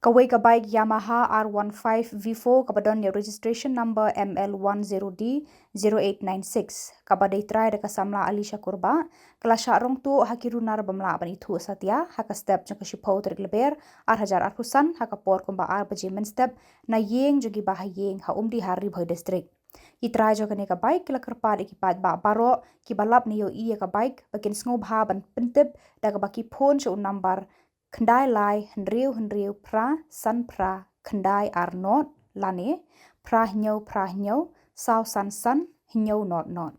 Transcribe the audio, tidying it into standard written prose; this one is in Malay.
Kawei ka bike Yamaha R15 V4 kabadon ya registration number ML10D0896 kabadai try deka Samla Alisha Kurba kala Shah Rong tu hakirunar bamla bani thu satya haka step jang kashipau tergleber hajar arhusan haka por kumba bajimen step na yeng jogi bah yeng ha Umdihar Bhoi district itrai jo kane ka bike kala kerpa ki pat ba baro ki balap ni yo iya ka bike bakin sngob ha ban pentip daga baki phone cho number Kendai lai henriu pra san pra kendai arnot lane pra nyau sao san san nyau not not